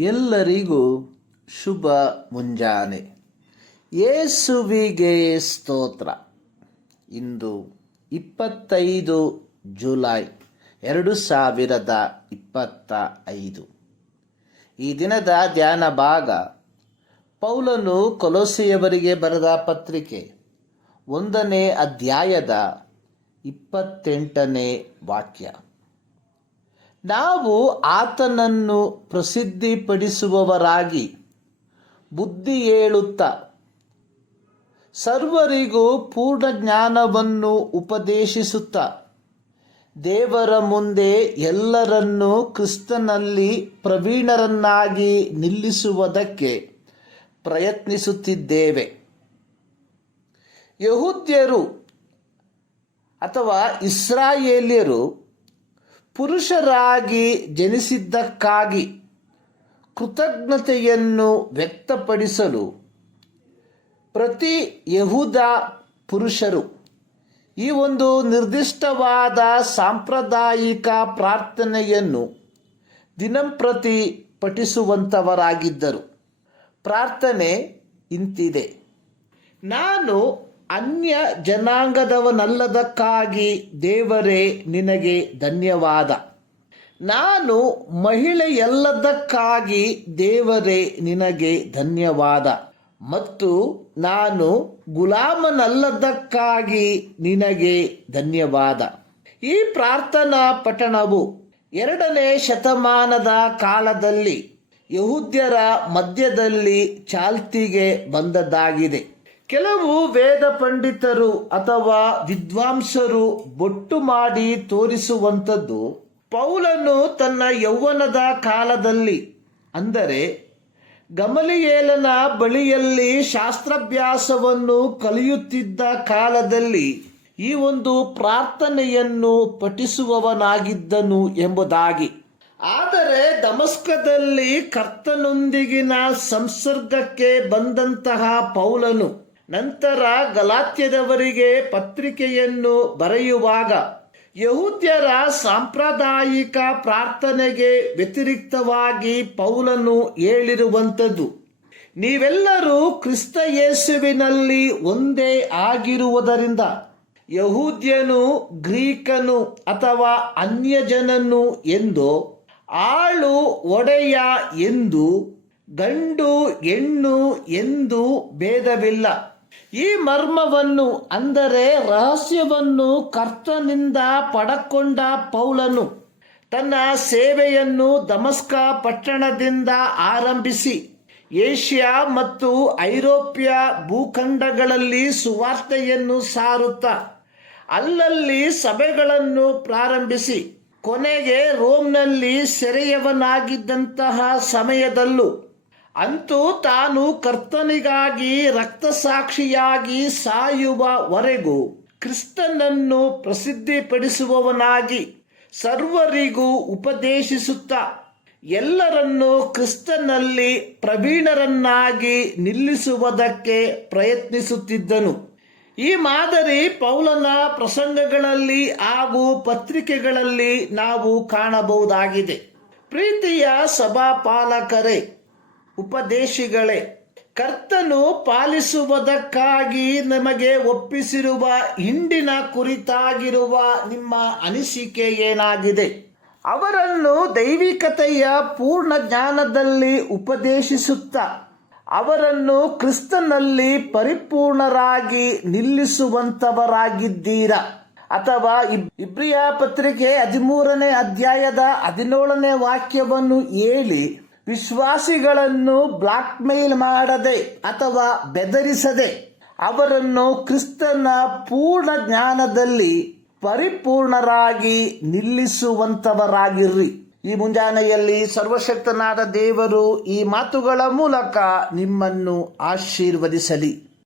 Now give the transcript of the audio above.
ಎಲ್ಲರಿಗೂ ಶುಭ ಮುಂಜಾನೆ. ಯೇಸುವಿಗೆ ಸ್ತೋತ್ರ. ಇಂದು 25 ಜುಲೈ 2025. ಈ ದಿನದ ಧ್ಯಾನ ಭಾಗ ಪೌಲನು ಕೊಲೊಸ್ಸೆಯವರಿಗೆ ಬರೆದ ಪತ್ರಿಕೆ 1ನೇ ಅಧ್ಯಾಯದ 28ನೇ ವಾಕ್ಯ. ನಾವು ಆತನನ್ನು ಪ್ರಸಿದ್ಧಿಪಡಿಸುವವರಾಗಿ ಬುದ್ಧಿ ಹೇಳುತ್ತಾ ಸರ್ವರಿಗೂ ಪೂರ್ಣ ಜ್ಞಾನವನ್ನು ಉಪದೇಶಿಸುತ್ತಾ ದೇವರ ಮುಂದೆ ಎಲ್ಲರನ್ನೂ ಕ್ರಿಸ್ತನಲ್ಲಿ ಪ್ರವೀಣರನ್ನಾಗಿ ನಿಲ್ಲಿಸುವುದಕ್ಕೆ ಪ್ರಯತ್ನಿಸುತ್ತಿದ್ದೇವೆ. ಯಹೂದ್ಯರು ಅಥವಾ ಇಸ್ರಾಯೇಲ್ಯರು ಪುರುಷರಾಗಿ ಜನಿಸಿದ್ದಕ್ಕಾಗಿ ಕೃತಜ್ಞತೆಯನ್ನು ವ್ಯಕ್ತಪಡಿಸಲು ಪ್ರತಿ ಯಹೂದ ಪುರುಷರು ಈ ಒಂದು ನಿರ್ದಿಷ್ಟವಾದ ಸಾಂಪ್ರದಾಯಿಕ ಪ್ರಾರ್ಥನೆಯನ್ನು ದಿನಂಪ್ರತಿ ಪಠಿಸುವಂಥವರಾಗಿದ್ದರು. ಪ್ರಾರ್ಥನೆ ಇಂತಿದೆ: ನಾನು ಅನ್ಯ ಜನಾಂಗದವನಲ್ಲದಕ್ಕಾಗಿ ದೇವರೇ ನಿನಗೆ ಧನ್ಯವಾದ. ನಾನು ಮಹಿಳೆಯಲ್ಲದಕ್ಕಾಗಿ ದೇವರೇ ನಿನಗೆ ಧನ್ಯವಾದ. ಮತ್ತು ನಾನು ಗುಲಾಮನಲ್ಲದಕ್ಕಾಗಿ ನಿನಗೆ ಧನ್ಯವಾದ. ಈ ಪ್ರಾರ್ಥನಾ ಪಠಣವು 2ನೇ ಶತಮಾನದ ಕಾಲದಲ್ಲಿ ಯಹೂದ್ಯರ ಮಧ್ಯದಲ್ಲಿ ಚಾಲ್ತಿಗೆ ಬಂದದ್ದಾಗಿದೆ. ಕೆಲವು ವೇದ ಪಂಡಿತರು ಅಥವಾ ವಿದ್ವಾಂಸರು ಬೊಟ್ಟು ಮಾಡಿ ತೋರಿಸುವಂಥದ್ದು ಪೌಲನು ತನ್ನ ಯೌವನದ ಕಾಲದಲ್ಲಿ, ಅಂದರೆ ಗಮಲಿಯೇಲನ ಬಳಿಯಲ್ಲಿ ಶಾಸ್ತ್ರಾಭ್ಯಾಸವನ್ನು ಕಲಿಯುತ್ತಿದ್ದ ಕಾಲದಲ್ಲಿ ಈ ಒಂದು ಪ್ರಾರ್ಥನೆಯನ್ನು ಪಠಿಸುವವನಾಗಿದ್ದನು ಎಂಬುದಾಗಿ. ಆದರೆ ದಮಸ್ಕದಲ್ಲಿ ಕರ್ತನೊಂದಿಗಿನ ಸಂಸರ್ಗಕ್ಕೆ ಬಂದಂತಹ ಪೌಲನು ನಂತರ ಗಲಾತ್ಯದವರಿಗೆ ಪತ್ರಿಕೆಯನ್ನು ಬರೆಯುವಾಗ ಯಹೂದ್ಯರ ಸಾಂಪ್ರದಾಯಿಕ ಪ್ರಾರ್ಥನೆಗೆ ವ್ಯತಿರಿಕ್ತವಾಗಿ ಪೌಲನು ಹೇಳಿರುವಂಥದ್ದು: ನೀವೆಲ್ಲರೂ ಕ್ರಿಸ್ತ ಯೇಸುವಿನಲ್ಲಿ ಒಂದೇ ಆಗಿರುವುದರಿಂದ ಯಹೂದ್ಯನು ಗ್ರೀಕನು ಅಥವಾ ಅನ್ಯಜನನು ಎಂದು, ಆಳು ಒಡೆಯ ಎಂದು, ಗಂಡು ಹೆಣ್ಣು ಎಂದು ಭೇದವಿಲ್ಲ. ಈ ಮರ್ಮವನ್ನು, ಅಂದರೆ ರಹಸ್ಯವನ್ನು ಕರ್ತನಿಂದ ಪಡಕೊಂಡ ಪೌಲನು ತನ್ನ ಸೇವೆಯನ್ನು ದಮಸ್ಕ ಪಟ್ಟಣದಿಂದ ಆರಂಭಿಸಿ ಏಷ್ಯಾ ಮತ್ತು ಐರೋಪ್ಯ ಭೂಖಂಡಗಳಲ್ಲಿ ಸುವಾರ್ತೆಯನ್ನು ಸಾರುತ್ತಾ ಅಲ್ಲಲ್ಲಿ ಸಭೆಗಳನ್ನು ಪ್ರಾರಂಭಿಸಿ ಕೊನೆಗೆ ರೋಮ್ನಲ್ಲಿ ಸೆರೆಯವನಾಗಿದ್ದಂತಹ ಸಮಯದಲ್ಲೂ, ಅಂತೂ ತಾನು ಕರ್ತನಿಗಾಗಿ ರಕ್ತಸಾಕ್ಷಿಯಾಗಿ ಸಾಯುವವರೆಗೂ ಕ್ರಿಸ್ತನನ್ನು ಪ್ರಸಿದ್ಧಿಪಡಿಸುವವನಾಗಿ ಸರ್ವರಿಗೂ ಉಪದೇಶಿಸುತ್ತಾ ಎಲ್ಲರನ್ನೂ ಕ್ರಿಸ್ತನಲ್ಲಿ ಪ್ರವೀಣರನ್ನಾಗಿ ನಿಲ್ಲಿಸುವುದಕ್ಕೆ ಪ್ರಯತ್ನಿಸುತ್ತಿದ್ದನು. ಈ ಮಾದರಿ ಪೌಲನ ಪ್ರಸಂಗಗಳಲ್ಲಿ ಹಾಗೂ ಪತ್ರಿಕೆಗಳಲ್ಲಿ ನಾವು ಕಾಣಬಹುದಾಗಿದೆ. ಪ್ರೀತಿಯ ಸಭಾಪಾಲಕರೇ, ಉಪದೇಶಿಗಳೇ, ಕರ್ತನು ಪಾಲಿಸುವುದಕ್ಕಾಗಿ ನಮಗೆ ಒಪ್ಪಿಸಿರುವ ಹಿಂಡಿನ ಕುರಿತಾಗಿರುವ ನಿಮ್ಮ ಅನಿಸಿಕೆ ಏನಾಗಿದೆ? ಅವರನ್ನು ದೈವಿಕತೆಯ ಪೂರ್ಣ ಜ್ಞಾನದಲ್ಲಿ ಉಪದೇಶಿಸುತ್ತಾ ಅವರನ್ನು ಕ್ರಿಸ್ತನಲ್ಲಿ ಪರಿಪೂರ್ಣರಾಗಿ ನಿಲ್ಲಿಸುವಂಥವರಾಗಿದ್ದೀರಾ? ಅಥವಾ ಇಬ್ರಿಯ ಪತ್ರಿಕೆ 13ನೇ ಅಧ್ಯಾಯದ 17ನೇ ವಾಕ್ಯವನ್ನು ಹೇಳಿ ವಿಶ್ವಾಸಿಗಳನ್ನು ಬ್ಲಾಕ್ ಮೇಲ್ ಮಾಡದೆ ಅಥವಾ ಬೆದರಿಸದೆ ಅವರನ್ನು ಕ್ರಿಸ್ತನ ಪೂರ್ಣ ಜ್ಞಾನದಲ್ಲಿ ಪರಿಪೂರ್ಣರಾಗಿ ನಿಲ್ಲಿಸುವಂಥವರಾಗಿರ್ರಿ. ಈ ಮುಂಜಾನೆಯಲ್ಲಿ ಸರ್ವಶಕ್ತನಾದ ದೇವರು ಈ ಮಾತುಗಳ ಮೂಲಕ ನಿಮ್ಮನ್ನು ಆಶೀರ್ವದಿಸಲಿ.